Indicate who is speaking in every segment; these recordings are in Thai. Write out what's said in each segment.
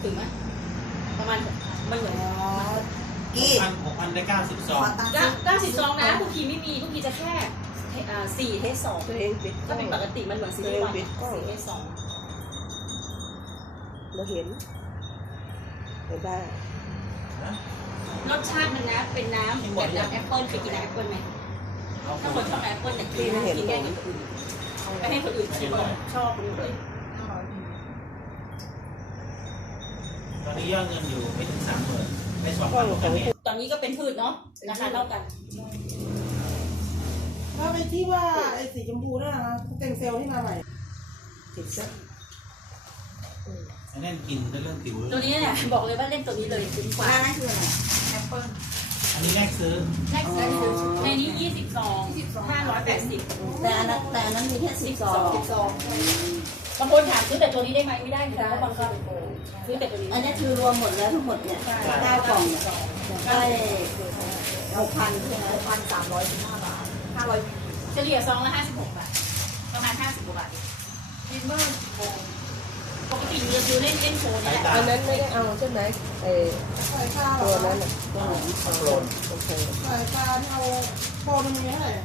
Speaker 1: ถึงไหมประมาณมันเหมือน
Speaker 2: 6,000ได้90 ซอง
Speaker 1: 90 ซองนะผู้พีไม่มีผู้พีจะแค่4 เทส 2
Speaker 3: ตัวเองปิด
Speaker 1: ก็เป็นปกติมันเหมือน4 เทส 1 4 เทส 2
Speaker 3: เราเห็นได้
Speaker 1: รสชาติมันนะเป็นน้ำแบบน้ำแอปเปิ้ลเคยกินแอปเปิ้ลไหมถ้าคนชอบแอปเปิ้ลเนี่ยกินแก้อย่างอื่นไปให้คนอื่นชิมชอบเลย
Speaker 2: ตอนนี้ยอดเงินอยู่ไม่ถึง 30,000ไม่2,000ต
Speaker 1: อนนี้ก็เป็นพืชเนาะราคาเท่ากัน
Speaker 4: ถ้าไปที่ว่าไอ้สีชมพูนั่นนะสเต็มเซลล์ที่มาใหม่
Speaker 3: ติดซะ
Speaker 2: อันนั้นกินเรื่องผิว
Speaker 1: ตัวนี้เนี่ยบอกเลยว่าเล่นตัวนี้เลยคุ้มกว่า
Speaker 4: นั่นคืออะไรแอปเปิ้ล
Speaker 2: อันนี้แรกซื้อ
Speaker 1: ในนี้20 ซอง580
Speaker 4: แต่อันนั้นมีแค่10 ซอง
Speaker 1: บางคนถามซื้อแต่ตัวนี้ได้ไหมไม่ได้ค่ะเพราะบางคนซื้อแต่ตัวนี้
Speaker 4: อันนี้คือรวมหมดแล้วทั้งหมดเนี่ย9 กล่องได้6,000 ใช่ไหม1,315 บาท
Speaker 1: เฉลี่ยซองละ56 บาทประมาณ50 กว่าบาท
Speaker 4: คิดว่า
Speaker 1: ปกติเราซื้อเล่นโชว์นี่แหละ
Speaker 3: อันนั้นไม่ได้เอาใช่ไหม
Speaker 4: ใส่ข้าว
Speaker 3: ตัวนั้น
Speaker 2: โคลน
Speaker 4: ใส่ปลาที่เอาโคลนมันมีเท่าไหร่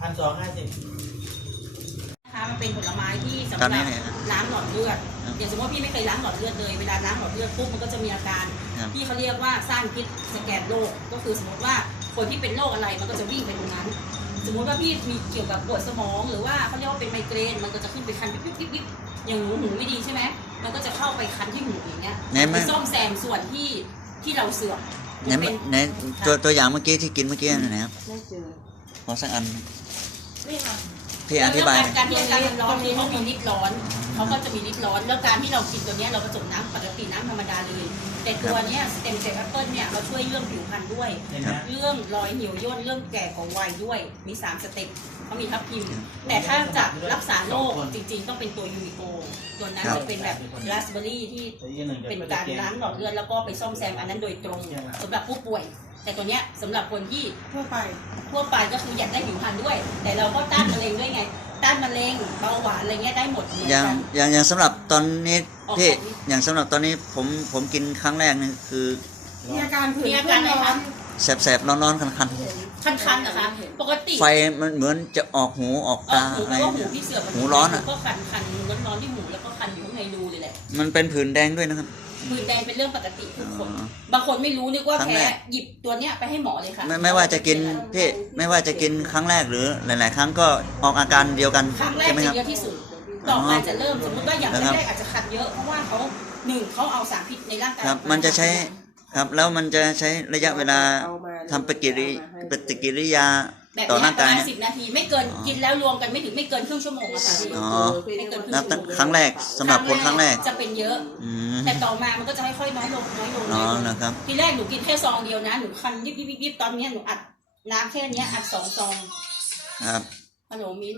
Speaker 2: 1,250
Speaker 1: นะคะมันเป็นผลไม้ที่สำหรับล้างหลอดเลือดอย่างสมมติว่าพี่ไม่เคยล้างหลอดเลือดเลยเวลาล้างหลอดเลือดปุ๊บมันก็จะมีอาการที่เขาเรียกว่าสร้างพิษสแกนโรคก็คือสมมติว่าคนที่เป็นโรคอะไรมันก็จะวิ่งไปตรงนั้นสมมติว่าพี่มีเกี่ยวกับปวดสมองหรือว่าเขาเรียกว่าเป็นไมเกรนมันก็จะขึ้นไปคันปิ๊บอย่างหูไม่ดีใช่ไหมมันก็จะเข้าไปคันที่หูอย่างเงี้ยไปซ่อมแซมส่วนที่เราเสื่อม
Speaker 5: ในตัวอย่างเมื่อกี้ที่กินเมื่อกี้นะครับขอสักอัน
Speaker 1: นี่ค่ะ
Speaker 5: พี่อธิบาย
Speaker 1: การที่อาการมันร้อนที่เขามีฤทธิ์ร้อนเขาก็จะมีฤทธิ์ร้อนแล้วการที่เรากินตัวนี้เราผสมน้ำปกติน้ำธรรมดาเลยแต่ตัวนี้สเต็มเซลล์แอปเปิลเนี่ยเราช่วยเรื่องผิวพรรณด้วยเรื่องรอยเหี่ยวย่นเรื่องแก่ของวัยด้วยมี3 สเต็ปเขามีทับทิมแต่ถ้าจะรักษาโรคจริงๆต้องเป็นตัวยูนิโกตัวนั้นจะเป็นแบบราสเบอร์รี่ที่เป็นการล้างหลอดเลือดแล้วก็ไปซ่อมแซมอันนั้นโดยตรงสำหรับผู้ป่วยแต่ตัวเนี้ยสำหรับคนที่ทั่วไปก็คืออยากได้ผิวพรรณด้วยแต่เราก็ต้านมะเร็งด้วยไงต้านมะเร็งเบาหวานอะไรเงี้ยได้หมด
Speaker 5: อย่างสำหรับตอนนี้ที่อย่างสำหรับตอนนี้ผมกินครั้งแรกนี่คือ
Speaker 4: มีอาการ
Speaker 1: อะไรคะ
Speaker 5: แสบๆร้อนๆคัน
Speaker 1: ๆนะคะปกติ
Speaker 5: ไฟมันเหมือนจะออกหูออกตาอะไร
Speaker 1: หูร้อนอ่ะก็คันร้อนที่หูแล้วก็คันอยู่ข้างในรูเลยแหละ
Speaker 5: มันเป็นผื่นแดงด้วยนะครับ
Speaker 1: ผื่นแดงเป็นเรื่องปกติทุกคนบางคนไม่รู้นึกว่าแพ้หยิบตัวเนี้ยไปให้หมอเลยค่ะ
Speaker 5: ไม่ว่าจะกินพี่ไม่ว่าจะกินครั้งแรกหรือหลายๆครั้งก็ออกอาการเดียวกัน
Speaker 1: ครั้งแรกจะเยอะที่สุดต่อมาจะเริ่มสมมติว่าอย่างแรกอาจจะคันเยอะเพราะว่าเขาเอาสารพิษในร่างกาย
Speaker 5: มันจะใช้ครับแล้วมันจะใช้ระยะเวลาทำปฏิกิริยาต่อร่างกาย
Speaker 1: เนี่ย10 นาทีไม่เกินกินแล้วรวมกันไม่เกินครึ่งชั่วโมงอะค่ะพี่ไม่เกิน
Speaker 5: ครั้งแรกสำหรับคนครั้งแรก
Speaker 1: จะเป็นเยอะแต่ต่อมามันก็จะค่อยๆน้อยลง
Speaker 5: นะครับ
Speaker 1: ทีแรกหนูกินแค่ซองเดียวนะหนูคันยิบตอนนี้หนูอัดน้ำแค่นี้อัด2 ซอง
Speaker 5: ครับ
Speaker 1: ฮัลโหลมิ้น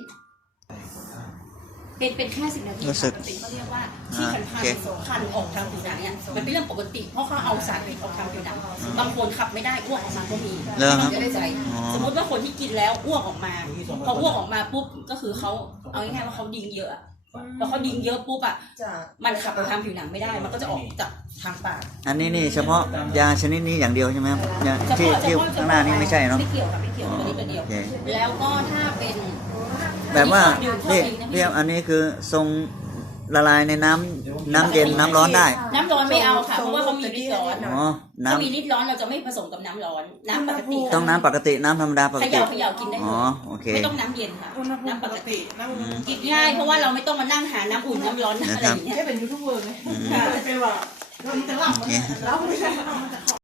Speaker 1: เป็นแค่10 นาทีเป็นเขาเรียกว่าที่คันออกทางผิวหนังเนี่ยมันเป็นเรื่องปกติเพราะเขาเอาสารพิษออกทางผิวหนังบางคนขับไม่ได้อ้วกออกมาก็มีไม่ได้ใจสมมติว่าคนที่กินแล้วอ้วกออกมาพออ้วกออกมาปุ๊บก็คือเขาเอาง่ายๆว่าเขาดิ้งเยอะพอเขาดิ้งเยอะปุ๊บอ่ะมันขับไปทางผิวหนังไม่ได้มันก็จะออกจากทางปาก
Speaker 5: อันนี้นี่เฉพาะยาชนิดนี้อย่างเดียวใช่ไหมครับที่ข้างหน้านี้ไม่ใช่เนาะ
Speaker 1: ไม่เกี่ยวตัวนี้ตัวเดียวแล้วก็ถ้าเป็น
Speaker 5: แบบว่าเรียกอันนี้คือทรงละลายในน้ำเย็นน้ำร้อนได้
Speaker 1: น้ำร้อนไม่เอาค่ะเพราะว่าเขามีฤทธิ์ร้อน
Speaker 5: ถ้า
Speaker 1: มีฤทธิ์ร้อนเราจะไม่ผสมกับน้ำร้อนน้ำปกติ
Speaker 5: ต้องน้ำปกติน้ำธรรมดาปกติ
Speaker 1: เขย่ากินได้ไม่ต้องน้ำเย็นค่ะน้ำปกติกินง่ายเพราะว่าเราไม่ต้องมานั่งหาน้ำอุ่นน้ำร้อนอะไรอย่างเงี้ย
Speaker 4: เป็นยูทูบเบอร์ไหมเป็นว่าเราจะเล่าไม่ใช่